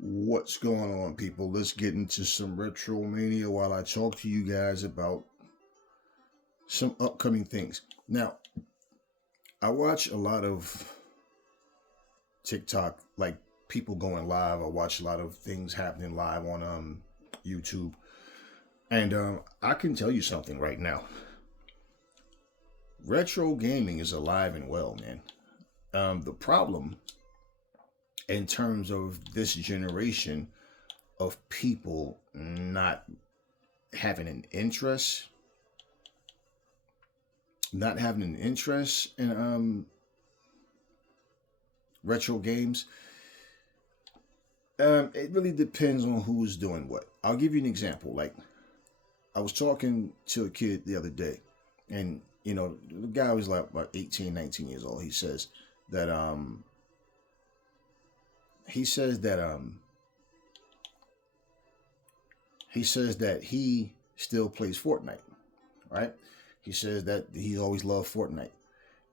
What's going on, people? Let's get into some Retromania while I talk to you guys about some upcoming things. Now, I watch a lot of TikTok, like people going live. I watch a lot of things happening live on YouTube. And I can tell you something right now. Retro gaming is alive and well, man. The problem in terms of this generation of people not having an interest, not having an interest in retro games. It really depends on who's doing what. I'll give you an example. Like I was talking to a kid the other day, and the guy was like about 18, 19 years old. That he says that he says that he still plays Fortnite, right? He says that he always loved Fortnite.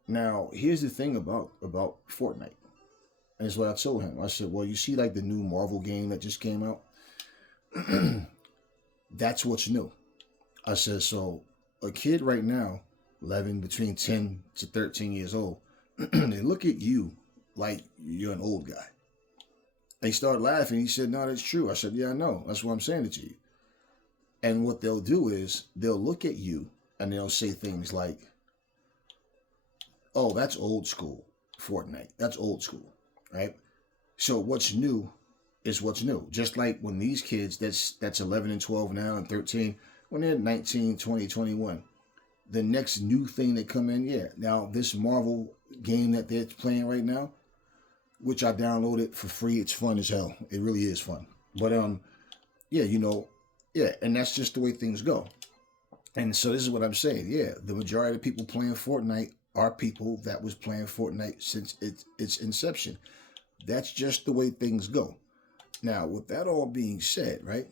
Now, here's the thing about Fortnite. And that's what I told him. I said, well, you see like the new Marvel game that just came out? That's what's new. I said, so a kid right now, 11, between 10 to 13 years old, they look at you like you're an old guy. They started laughing. He said, no, that's true. I said, yeah, I know. That's why I'm saying it to you. And what they'll do is they'll look at you and they'll say things like, oh, that's old school Fortnite. That's old school, right? So what's new is what's new. Just like when these kids that's 11 and 12 now and 13, when they're 19, 20, 21, the next new thing that come in, yeah. Now this Marvel game that they're playing right now, which I downloaded for free, it's fun as hell. It really is fun. But yeah, yeah, and that's just the way things go. And so this is what I'm saying. Yeah, the majority of people playing Fortnite are people that was playing Fortnite since its inception. That's just the way things go. Now, with that all being said, right?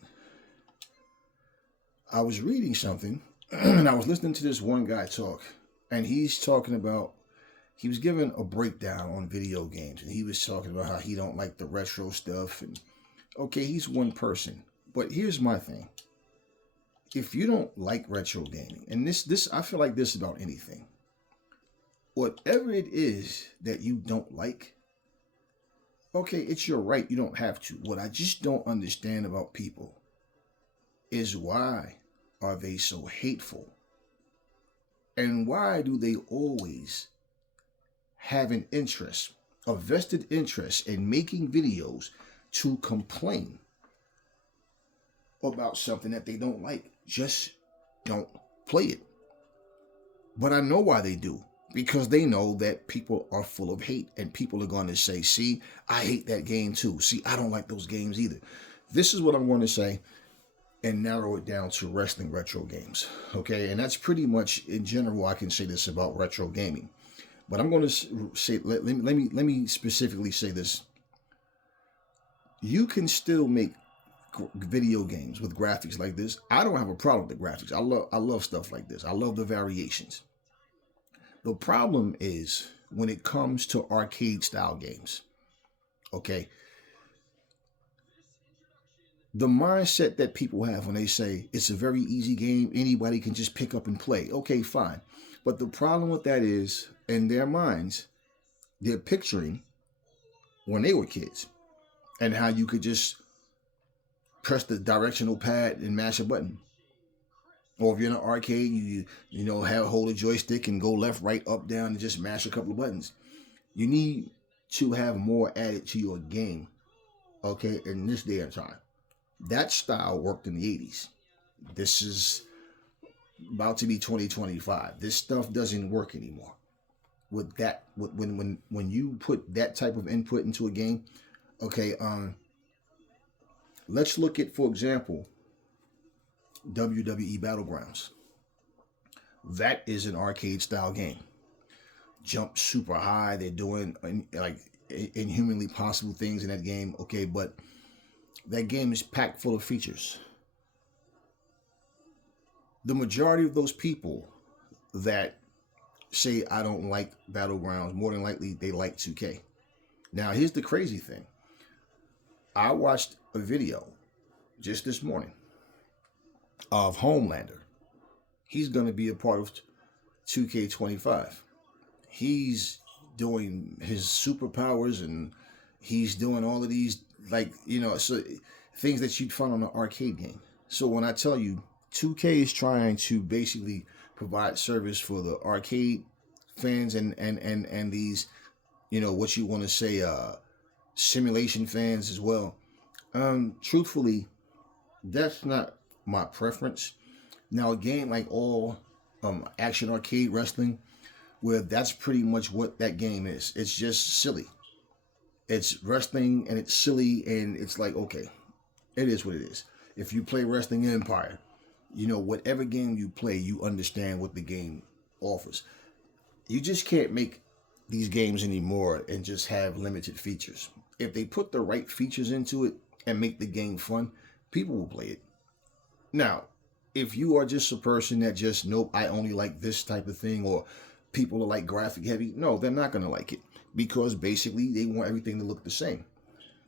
I was reading something and I was listening to this one guy talk, and he's talking about he was giving a breakdown on video games, and he was talking about how he don't like the retro stuff. And okay, he's one person, but here's my thing: if you don't like retro gaming, and this I feel like this about anything, whatever it is that you don't like, okay, it's your right. You don't have to. What I just don't understand about people is why are they so hateful, and why do they always have an interest, a vested interest in making videos to complain about something that they don't like? Just don't play it. But I know why they do. Because they know that people are full of hate, and people are going to say, see, I hate that game too. See, I don't like those games either. This is what I'm going to say and narrow it down to wrestling retro games. Okay. And that's pretty much in general, I can say this about retro gaming. But I'm going to say, let me specifically say this. You can still make video games with graphics like this. I don't have a problem with the graphics. I love stuff like this. I love the variations. The problem is when it comes to arcade style games. Okay. The mindset that people have when they say it's a very easy game, anybody can just pick up and play. Okay, fine. But the problem with that is, in their minds, they're picturing when they were kids and how you could just press the directional pad and mash a button. Or if you're in an arcade, have hold a joystick and go left, right, up, down, and just mash a couple of buttons. You need to have more added to your game, okay, in this day and time. That style worked in the 80s. This is about to be 2025. This stuff doesn't work anymore. With that, when you put that type of input into a game, okay, let's look at, for example, WWE Battlegrounds. That is an arcade style game. Jump super high. They're doing like inhumanly possible things in that game. Okay, but that game is packed full of features. The majority of those people that say I don't like Battlegrounds, more than likely they like 2K. Now, here's the crazy thing. I watched a video just this morning of Homelander. He's going to be a part of 2K25. He's doing his superpowers and he's doing all of these, like, so things that you'd find on an arcade game. So when I tell you 2K is trying to basically provide service for the arcade fans and these, what you want to say, simulation fans as well. Truthfully, that's not my preference. Now, a game like all action arcade wrestling, where that's pretty much what that game is. It's just silly. It's wrestling and it's silly and it's like, okay, it is what it is. If you play Wrestling Empire, whatever game you play, you understand what the game offers. You just can't make these games anymore and just have limited features. If they put the right features into it and make the game fun, people will play it. Now, if you are just a person that just, nope, I only like this type of thing, or people are like graphic heavy, no, they're not going to like it, because basically they want everything to look the same.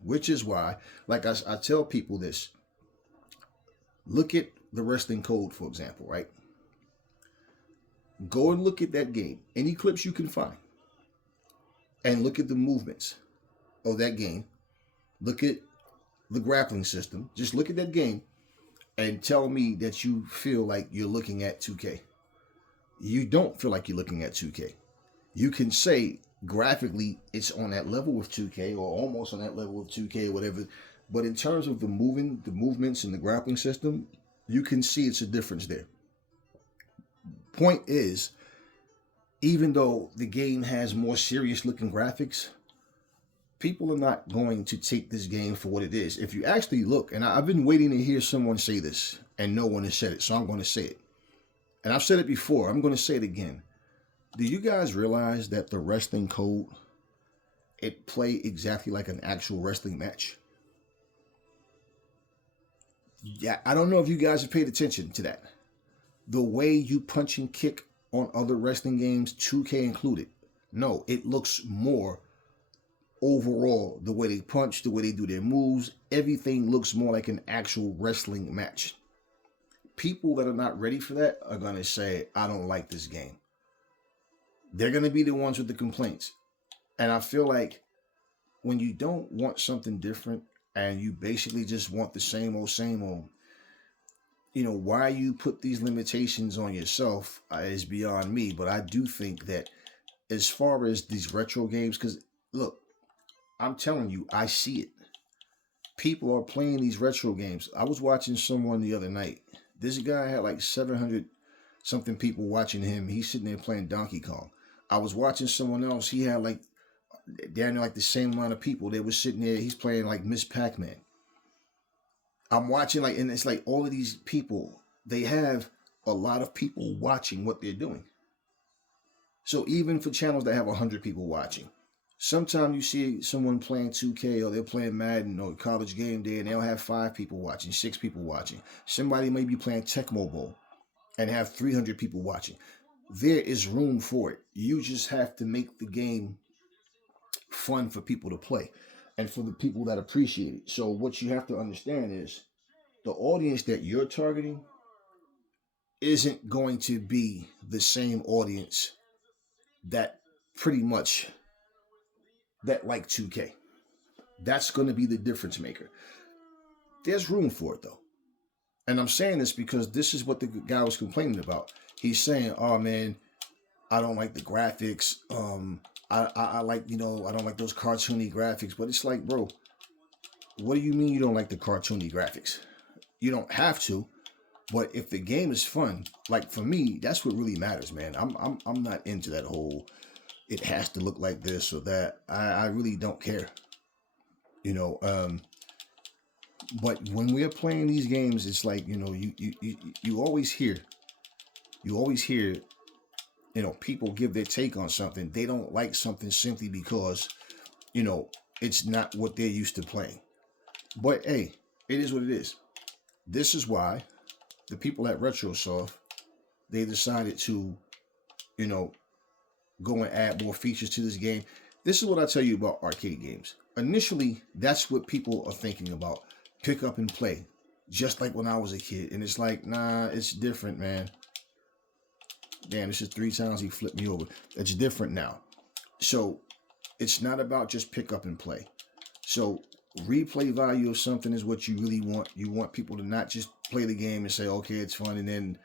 Which is why, like I tell people this, look at the Wrestling Code, for example, right? Go and look at that game, any clips you can find, and look at the movements of that game. Look at the grappling system. Just look at that game and tell me that you feel like you're looking at 2K. You don't feel like you're looking at 2K. You can say graphically it's on that level with 2K or almost on that level with 2K or whatever, but in terms of the movements and the grappling system, you can see it's a difference there. Point is, even though the game has more serious looking graphics, people are not going to take this game for what it is. If you actually look, and I've been waiting to hear someone say this, and no one has said it, so I'm going to say it. And I've said it before, I'm going to say it again. Do you guys realize that the Wrestling Code, it play exactly like an actual wrestling match? Yeah, I don't know if you guys have paid attention to that. The way you punch and kick on other wrestling games, 2K included, no, it looks more overall, the way they punch, the way they do their moves, everything looks more like an actual wrestling match. People that are not ready for that are going to say, I don't like this game. They're going to be the ones with the complaints. And I feel like when you don't want something different and you basically just want the same old, why you put these limitations on yourself is beyond me. But I do think that as far as these retro games, because look, I'm telling you, I see it. People are playing these retro games. I was watching someone the other night. This guy had like 700 something people watching him. He's sitting there playing Donkey Kong. I was watching someone else. He had like down there like the same amount of people. They were sitting there. He's playing like Miss Pac-Man. I'm watching like, and it's like all of these people, they have a lot of people watching what they're doing. So even for channels that have 100 people watching, sometimes you see someone playing 2K or they're playing Madden or College Game Day and they'll have 5 people watching, 6 people watching. Somebody may be playing Tecmo Bowl and have 300 people watching. There is room for it. You just have to make the game fun for people to play and for the people that appreciate it. So what you have to understand is the audience that you're targeting isn't going to be the same audience that pretty much that like 2K. That's going to be the difference maker. There's room for it though. And I'm saying this because this is what the guy was complaining about. He's saying, oh man, I don't like the graphics. I like, I don't like those cartoony graphics. But it's like, bro, what do you mean you don't like the cartoony graphics? You don't have to. But if the game is fun, like for me, that's what really matters, man. I'm not into that whole, it has to look like this or that. I really don't care. But when we're playing these games, it's like, you always hear, people give their take on something. They don't like something simply because, it's not what they're used to playing. But hey, it is what it is. This is why the people at RetroSoft, they decided to, go and add more features to this game. This is what I tell you about arcade games. Initially, that's what people are thinking about. Pick up and play. Just like when I was a kid. And it's like, nah, it's different, man. Damn, this is 3 times he flipped me over. It's different now. So it's not about just pick up and play. So replay value of something is what you really want. You want people to not just play the game and say, okay, it's fun, and then,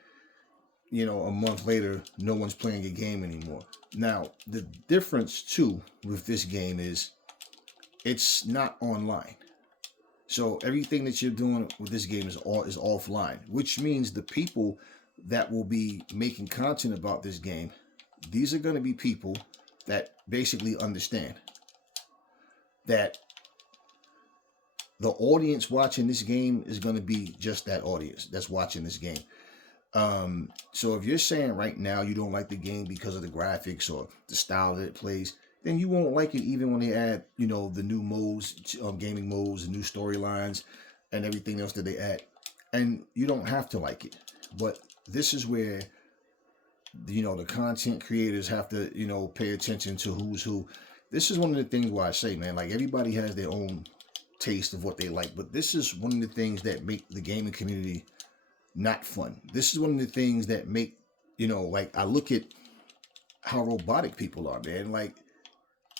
a month later, no one's playing your game anymore. Now, the difference too with this game is it's not online. So everything that you're doing with this game is offline, which means the people that will be making content about this game, these are going to be people that basically understand that the audience watching this game is going to be just that audience that's watching this game. So if you're saying right now you don't like the game because of the graphics or the style that it plays, then you won't like it even when they add, the new modes, gaming modes, the new storylines, and everything else that they add. And you don't have to like it. But this is where, the content creators have to, pay attention to who's who. This is one of the things why I say, man, like everybody has their own taste of what they like. But this is one of the things that make the gaming community not fun. This is one of the things that make, like I look at how robotic people are, man. Like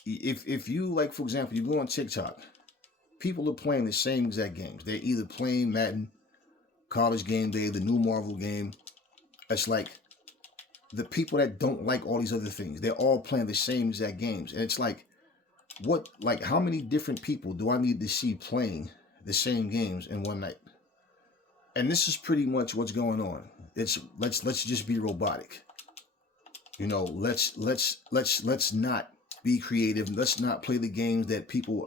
if you, like, for example, you go on TikTok, people are playing the same exact games. They're either playing Madden, College Game Day, the new Marvel game. It's like the people that don't like all these other things, they're all playing the same exact games. And it's like, how many different people do I need to see playing the same games in one night? And this is pretty much what's going on. It's let's just be robotic. Let's not be creative. Let's not play the games that people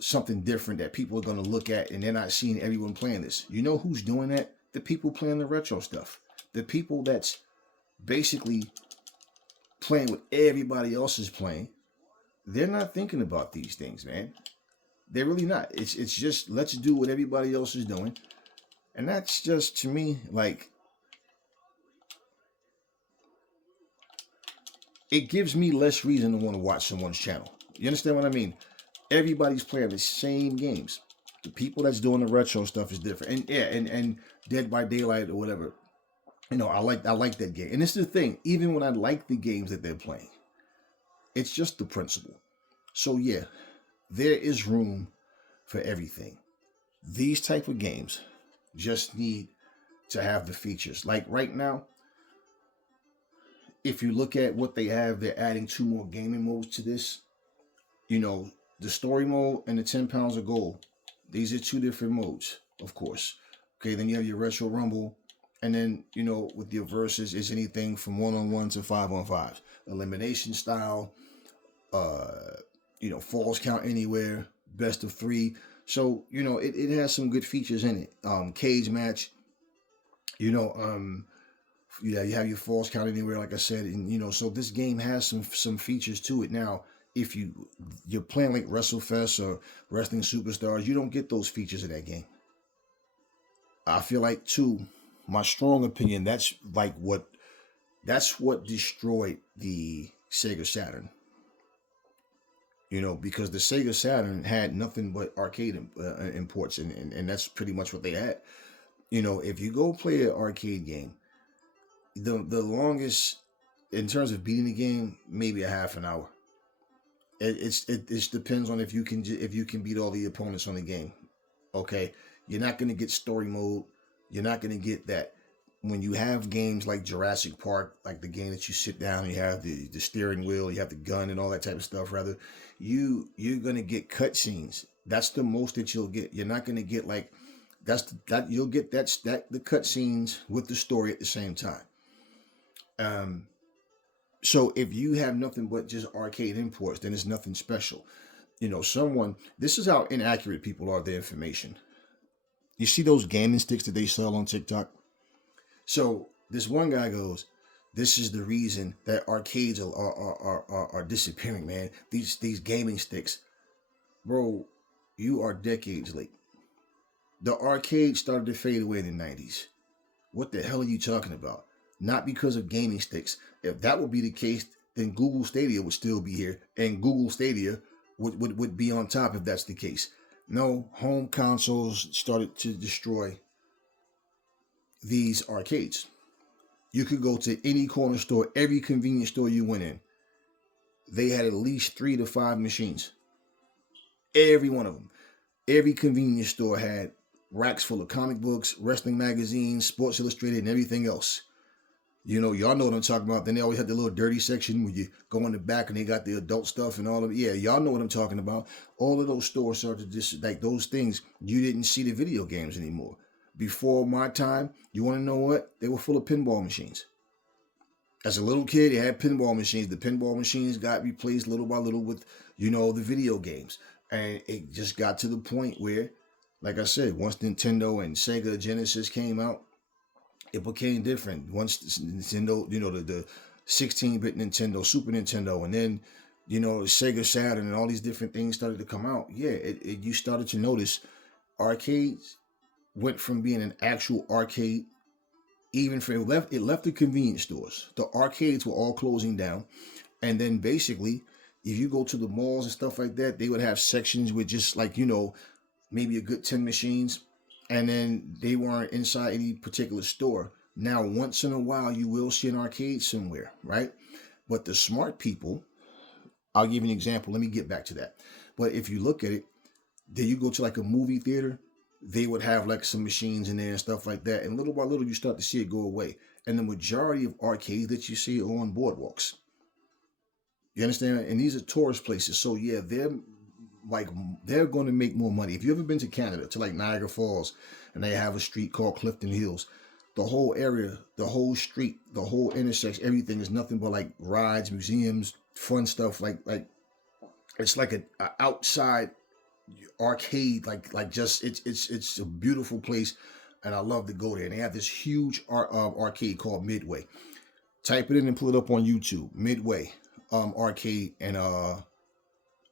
something different that people are going to look at, and they're not seeing everyone playing this. You know who's doing that? The people playing the retro stuff. The people that's basically playing what everybody else is playing. They're not thinking about these things, man. They're really not. It's just, let's do what everybody else is doing. And that's just, to me, like, it gives me less reason to want to watch someone's channel. You understand what I mean? Everybody's playing the same games. The people that's doing the retro stuff is different. And yeah, and Dead by Daylight or whatever. I like that game. And it's the thing, even when I like the games that they're playing, it's just the principle. So yeah, there is room for everything. These type of games just need to have the features. Like right now, if you look at what they have, they're adding 2 more gaming modes to this. The story mode and the 10 pounds of gold. These are 2 different modes, of course. Okay, then you have your retro rumble. And then, with your verses is anything from 1-on-1 to 5-on-5. Elimination style, falls count anywhere, best of 3. So, it has some good features in it. Cage match, you have your falls count anywhere, like I said. And, so this game has some features to it. Now, if you're playing like WrestleFest or Wrestling Superstars, you don't get those features in that game. I feel like, too, my strong opinion, that's what destroyed the Sega Saturn. Because the Sega Saturn had nothing but arcade imports, and that's pretty much what they had. If you go play an arcade game, the longest in terms of beating the game, maybe a half an hour. It depends on if you can beat all the opponents on the game. Okay, you're not going to get story mode. You're not going to get that. When you have games like Jurassic Park, like the game that you sit down and you have the steering wheel, you have the gun and all that type of stuff, rather, you're going to get cutscenes. That's the most that you'll get. You're not going to get you'll get the cutscenes with the story at the same time. So if you have nothing but just arcade imports, then it's nothing special. This is how inaccurate people are, their information. You see those gaming sticks that they sell on TikTok? So this one guy goes, this is the reason that arcades are disappearing, man. These gaming sticks. Bro, you are decades late. The arcade started to fade away in the 90s. What the hell are you talking about? Not because of gaming sticks. If that would be the case, then Google Stadia would still be here, and Google Stadia would be on top if that's the case. No, home consoles started to destroy these arcades. You could go to any corner store, every convenience store you went in. They had at least 3 to 5 machines. Every one of them. Every convenience store had racks full of comic books, wrestling magazines, Sports Illustrated, and everything else. You know, y'all know what I'm talking about. Then they always had the little dirty section where you go in the back and they got the adult stuff and all of it. Yeah, y'all know what I'm talking about. All of those stores started to just, like those things, you didn't see the video games anymore. Before my time, you want to know what? They were full of pinball machines. As a little kid, you had pinball machines. The pinball machines got replaced little by little with, you know, the video games. And it just got to the point where, like I said, once Nintendo and Sega Genesis came out, it became different. Once Nintendo, you know, the 16-bit Nintendo, Super Nintendo, and then, you know, Sega Saturn and all these different things started to come out. Yeah, you started to notice arcades went from being an actual arcade, even for it left the convenience stores. The arcades were all closing down. And then basically, if you go to the malls and stuff like that, they would have sections with just like, you know, maybe a good 10 machines. And then they weren't inside any particular store. Now, once in a while, you will see an arcade somewhere, right? But the smart people, I'll give you an example. Let me get back to that. But if you look at it, then you go to like a movie theater, they would have like some machines in there and stuff like that. And little by little, you start to see it go away. And the majority of arcades that you see are on boardwalks. You understand? And these are tourist places. So yeah, they're going to make more money. If you've ever been to Canada, to like Niagara Falls, and they have a street called Clifton Hills, the whole area, the whole street, the whole intersection, everything is nothing but like rides, museums, fun stuff. Like it's like an outside arcade, like just it's a beautiful place, and I love to go there. And they have this huge arcade called Midway. Type it in and pull it up on YouTube. Midway arcade in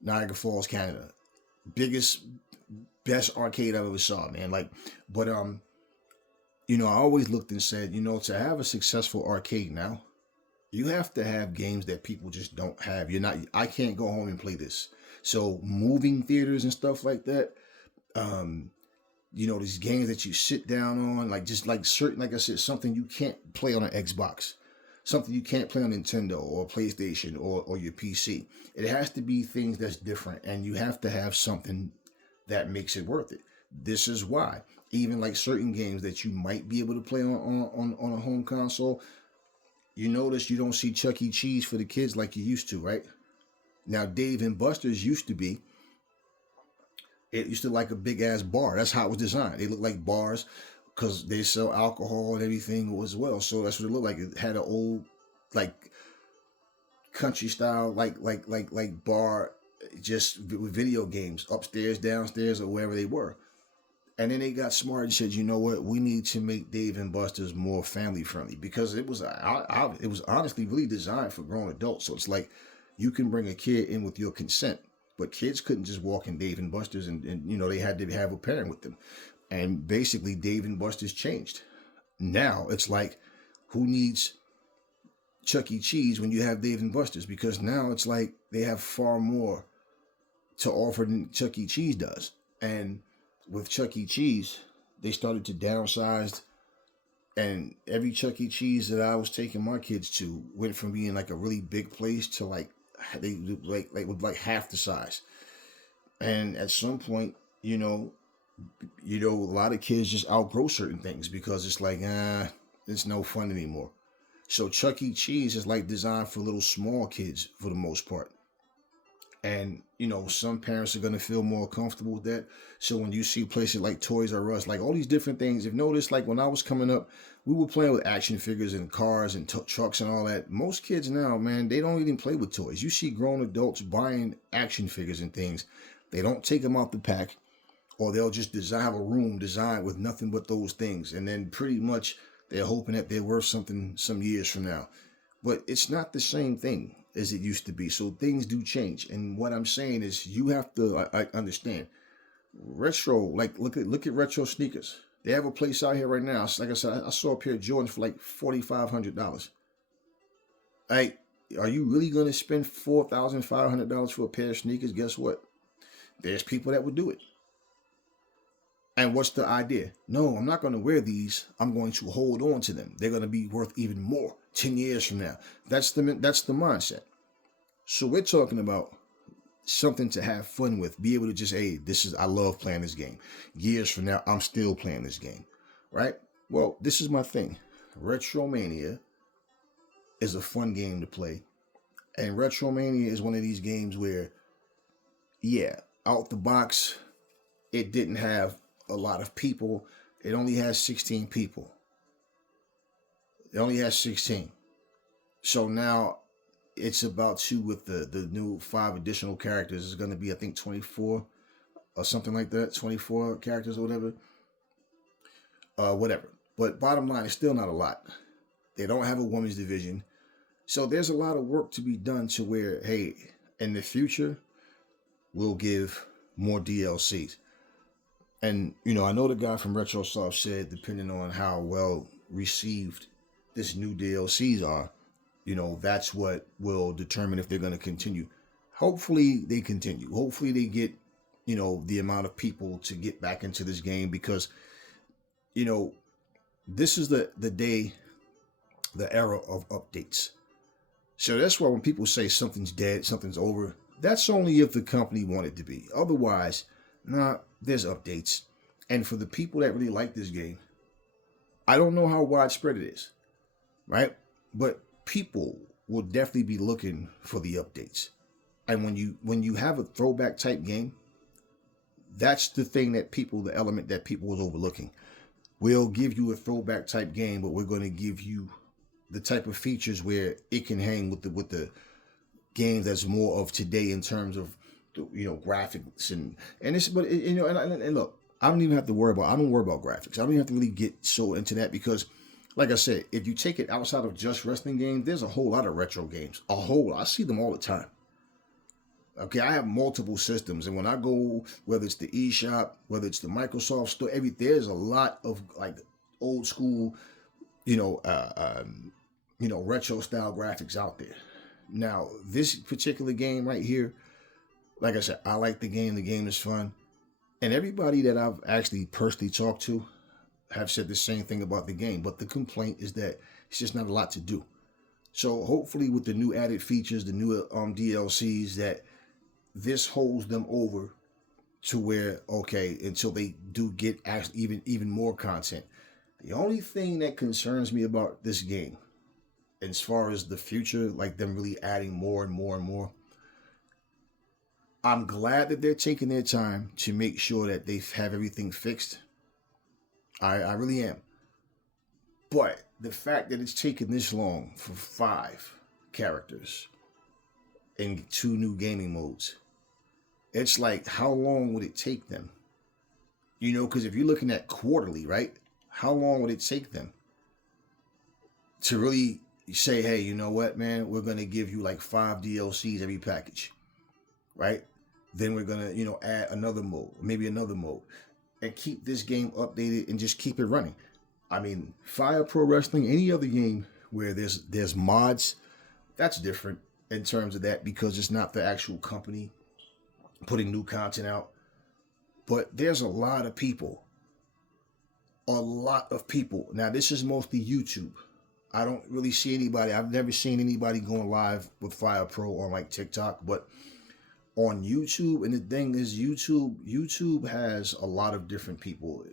Niagara Falls, Canada. Biggest, best arcade I've ever saw, man. Like, but you know, I always looked and said, you know, to have a successful arcade now, you have to have games that people just don't have. I can't go home and play this. So moving theaters and stuff like that, you know, these games that you sit down on, like just like certain, like I said, something you can't play on an Xbox, something you can't play on Nintendo or PlayStation or your PC. It has to be things that's different, and you have to have something that makes it worth it. This is why even like certain games that you might be able to play on a home console, you notice you don't see Chuck E. Cheese for the kids like you used to, right? Now, Dave and Buster's used to be, it used to like a big ass bar. That's how it was designed. They look like bars because they sell alcohol and everything as well. So that's what it looked like. It had an old, like country style, like bar, just with video games upstairs, downstairs, or wherever they were. And then they got smart and said, you know what? We need to make Dave and Buster's more family friendly, because it was honestly really designed for grown adults. So it's like you can bring a kid in with your consent, but kids couldn't just walk in Dave and Buster's and you know, they had to have a parent with them. And basically Dave and Buster's changed. Now it's like, who needs Chuck E. Cheese when you have Dave and Buster's? Because now it's like they have far more to offer than Chuck E. Cheese does. And with Chuck E. Cheese, they started to downsize, and every Chuck E. Cheese that I was taking my kids to went from being like a really big place to like they with like half the size. And at some point, you know, a lot of kids just outgrow certain things because it's like, it's no fun anymore. So Chuck E. Cheese is like designed for little small kids for the most part. And, you know, some parents are going to feel more comfortable with that. So when you see places like Toys R Us, like all these different things, if you notice, like when I was coming up, we were playing with action figures and cars and trucks and all that. Most kids now, man, they don't even play with toys. You see grown adults buying action figures and things. They don't take them out the pack, or they'll just have a room designed with nothing but those things. And then pretty much they're hoping that they're worth something some years from now. But it's not the same thing as it used to be. So things do change. And what I'm saying is you have to I understand. Retro, like look at retro sneakers. They have a place out here right now. Like I said, I saw a pair of Jordans for like $4,500. Like, are you really going to spend $4,500 for a pair of sneakers? Guess what? There's people that would do it. And what's the idea? No, I'm not going to wear these. I'm going to hold on to them. They're going to be worth even more 10 years from now. That's the mindset. So we're talking about something to have fun with. Be able to just, hey, I love playing this game. Years from now, I'm still playing this game, right? Well, this is my thing. Retromania is a fun game to play. And Retromania is one of these games where, yeah, out the box, it didn't have a lot of people. It only has 16 people. It only has 16. So now it's about to, with the new 5 additional characters, is going to be, I think, 24 or something like that. 24 characters or whatever. Whatever. But bottom line, it's still not a lot. They don't have a women's division. So there's a lot of work to be done to where, hey, in the future, we'll give more DLCs. And, I know the guy from RetroSoft said, depending on how well received this new DLCs are, that's what will determine if they're going to continue. Hopefully they continue. Hopefully they get, the amount of people to get back into this game, because, this is the era of updates. So that's why when people say something's dead, something's over, that's only if the company want it to be. Otherwise, there's updates. And for the people that really like this game, I don't know how widespread it is, right? But people will definitely be looking for the updates. And when you have a throwback type game, that's the thing the element that people was overlooking. We'll give you a throwback type game, but we're going to give you the type of features where it can hang with the games that's more of today in terms of, graphics and it's, but and look, I don't even have to worry about graphics. I don't even have to really get so into that, because like I said, if you take it outside of just wrestling games, there's a whole lot of retro games. I see them all the time. Okay, I have multiple systems, and when I go, whether it's the eShop, whether it's the Microsoft store, there's a lot of like old school, retro style graphics out there. Now, this particular game right here, like I said, I like the game. The game is fun. And everybody that I've actually personally talked to have said the same thing about the game. But the complaint is that it's just not a lot to do. So hopefully with the new added features, the new DLCs, that this holds them over to where, okay, until they do get actually even more content. The only thing that concerns me about this game, as far as the future, like them really adding more and more and more, I'm glad that they're taking their time to make sure that they have everything fixed. I really am. But the fact that it's taken this long for 5 characters and 2 new gaming modes, it's like, how long would it take them? Because if you're looking at quarterly, right? How long would it take them to really say, hey, you know what, man, we're going to give you like 5 DLCs every package, right? Then we're going to, add another mode, maybe another mode, and keep this game updated and just keep it running. I mean, Fire Pro Wrestling, any other game where there's mods, that's different in terms of that, because it's not the actual company putting new content out. But there's a lot of people. Now, this is mostly YouTube. I don't really see anybody. I've never seen anybody going live with Fire Pro on like TikTok, but on YouTube. And the thing is, YouTube has a lot of different people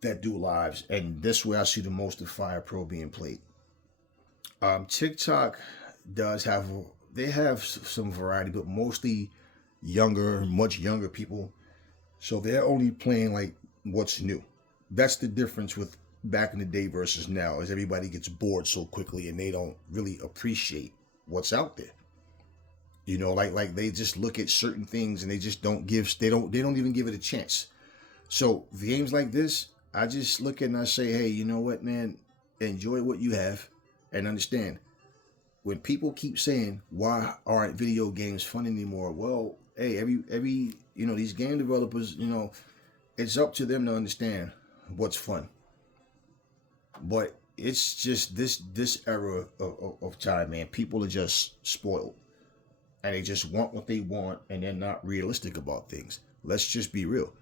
that do lives, and this way I see the most of Fire Pro being played. TikTok does have some variety, but mostly much younger people. So they're only playing like what's new. That's the difference with back in the day versus now, is everybody gets bored so quickly and they don't really appreciate what's out there. Like they just look at certain things and they just don't even give it a chance. So games like this, I just look at and I say, hey, you know what, man, enjoy what you have, and understand, when people keep saying, why aren't video games fun anymore? Well, hey, every these game developers, it's up to them to understand what's fun. But it's just this era of time, man. People are just spoiled, and they just want what they want, and they're not realistic about things. Let's just be real.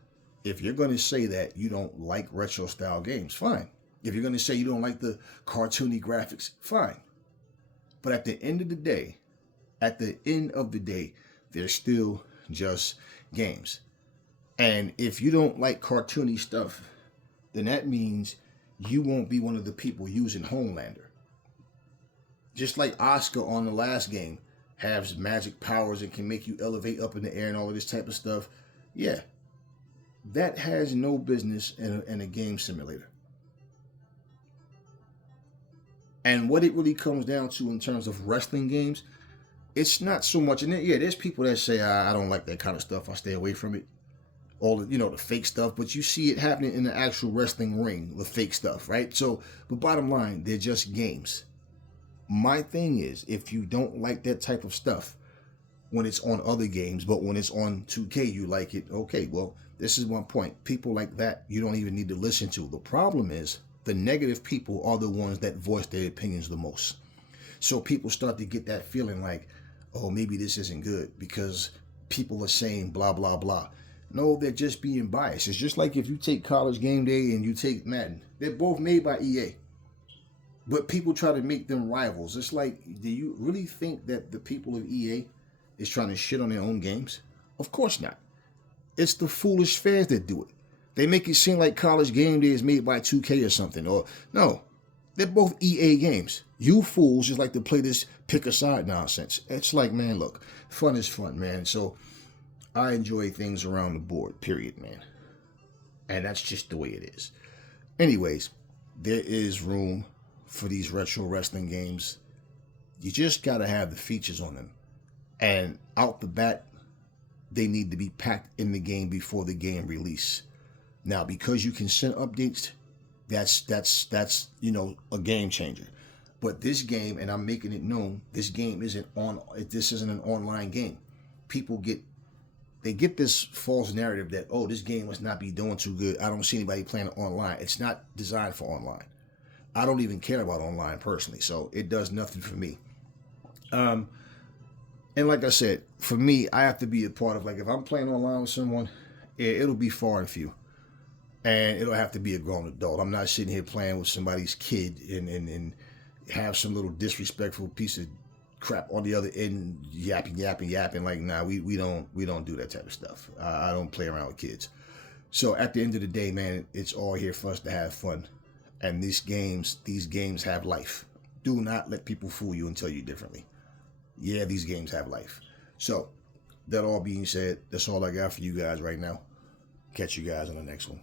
If you're going to say that you don't like retro style games, fine. If you're going to say you don't like the cartoony graphics, fine. But at the end of the day, they're still just games. And if you don't like cartoony stuff, then that means you won't be one of the people using Homelander. Just like Oscar on the last game has magic powers and can make you elevate up in the air and all of this type of stuff. Yeah, that has no business in a game simulator. And what it really comes down to in terms of wrestling games, it's not so much. And yeah, there's people that say, I don't like that kind of stuff. I stay away from it. All the, the fake stuff. But you see it happening in the actual wrestling ring, the fake stuff, right? So, but bottom line, they're just games. My thing is, if you don't like that type of stuff when it's on other games, but when it's on 2K, you like it, okay, well, this is one point. People like that, you don't even need to listen to. The problem is, the negative people are the ones that voice their opinions the most. So people start to get that feeling like, oh, maybe this isn't good because people are saying blah, blah, blah. No, they're just being biased. It's just like if you take College Game Day and you take Madden. They're both made by EA. But people try to make them rivals. It's like, do you really think that the people of EA is trying to shit on their own games? Of course not. It's the foolish fans that do it. They make it seem like College Game Day is made by 2K or something. Or no, they're both EA games. You fools just like to play this pick a side nonsense. It's like, man, look, fun is fun, man. So I enjoy things around the board, period, man. And that's just the way it is. Anyways, there is room for these retro wrestling games. You just got to have the features on them. And out the bat, they need to be packed in the game before the game release. Now, because you can send updates, that's a game changer. But this game, and I'm making it known, this game isn't an online game. People get this false narrative that, oh, this game must not be doing too good. I don't see anybody playing it online. It's not designed for online. I don't even care about online personally, so it does nothing for me. And like I said, for me, I have to be a part of, like, if I'm playing online with someone, it'll be far and few. And it'll have to be a grown adult. I'm not sitting here playing with somebody's kid and have some little disrespectful piece of crap on the other end yapping. Like, nah, we don't do that type of stuff. I don't play around with kids. So at the end of the day, man, it's all here for us to have fun. And these games have life. Do not let people fool you and tell you differently. Yeah, these games have life. So that all being said, that's all I got for you guys right now. Catch you guys on the next one.